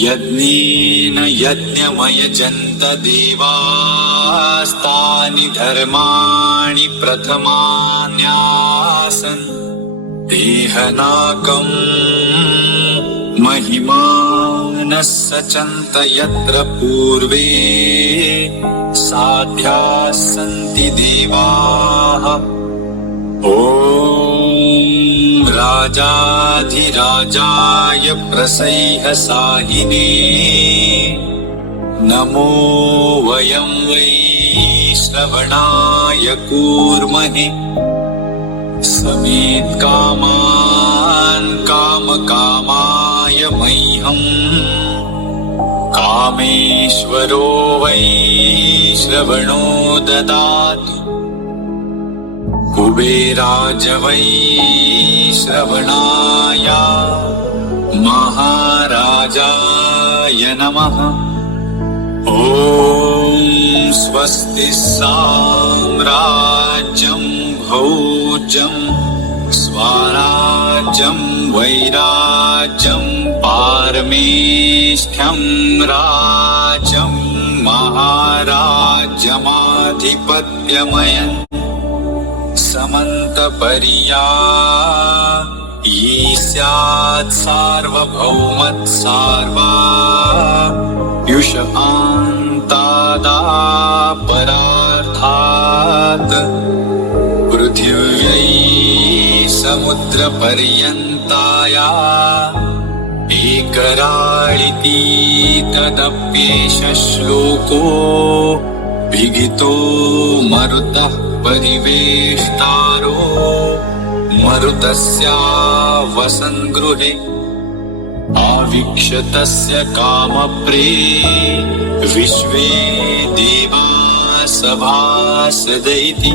यज्ञेन यज्ञमयजन्त देवास्तानि धर्माणि प्रथमान्यासन् देहनाकम् महिमानः सचन्त यत्र पूर्वे साध्याः सन्ति देवाः। ॐ राजाधिराजाय प्रसह्यसाहिने नमो वयं वै श्रवणाय कूर्महे। समेत कामान् कामकामाय मह्यम् कामेश्वरो वै श्रवणो ददातु। कुबेराज वै श्रवणाय महाराजाय नमः। ॐ स्वस्ति साम्राज्यं भोज्यं स्वराज्यं वैराज्यं पारमेष्ठ्यं राज्यं महाराज्यमाधिपत्यमयम् समन्तपर्या ईस्यात् सार्वभौमत् सार्वा युषान्तादापरार्थात् पृथिव्यै समुद्रपर्यन्ताया एकराळिति तदप्येष श्लोको विगितो मरुतः परिवेष्टारो मरुतस्या वसन्गृहे आवीक्षतस्य कामप्रे विश्वे देवा सभासदैति।